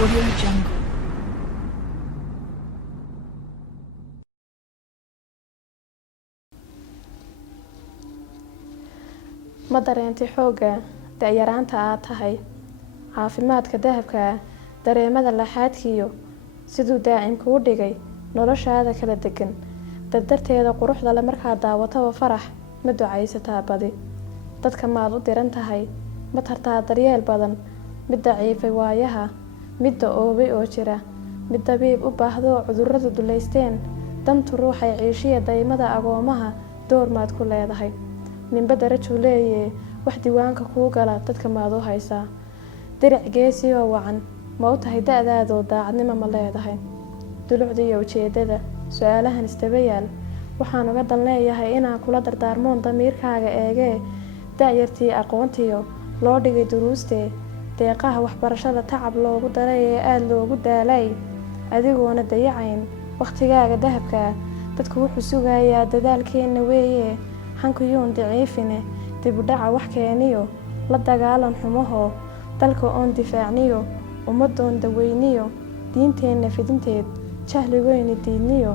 Audio Jungle. Ma dareentay xoogga da'yaraanta aad tahay caafimaadka dahabka dareemada laxaadkiyo siduu daacim kuu dhigay noloshaada kala degan dardarteeda quruxda le markaad daawataba farax ma ducaysataa badi dadka maad u diran tahay ma tartaa daryeel badan mid daciifay waayaha midda oobay oo jira mid dabiib u baahdo cudurradu duleysteen dantu ruuxay ciishiya daymada agoomaha door maad ku leedahay ninba darajuu leeyee wax diiwaanka kuu gala dadka maad u haysaa diric geesi oo wacan ma u tahay da'daadoo daacadnimo ma leedahay dulucda iyo ujeedada su-aalahan istaba yaal waxaan uga dan leeyahay inaan kula dardaarmoon damiirkaaga eegee da'yartii aqoontiyo loo dhigay duruustee deeqaha waxbarashada tacab loogu daray ee aada loogu daalay adigoona dayacayn wakhtigaaga dahabka dadku wuxuu sugayaa dadaalkeenna weeye hankuyuun daciifine dibudhaca wax keeniyo la dagaalan xumahoo dalka oon difaacniyo ummadoon daweyniyo diinteenna fidinteed jahligoyni diidniyo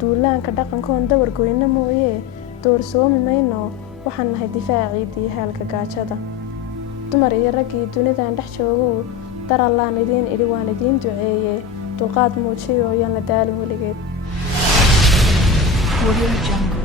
duulaanka dhaqankoon dawargoyno mooyee doorsoomi mayno waxaan nahay difaacii diihaalka gaajada dumar iyo raggii dunidan dhex joogow dar allaan idiin idhi waan idiin duceeyee dulqaad muujiyo yaan la daalin weligeed. Audio Jungle.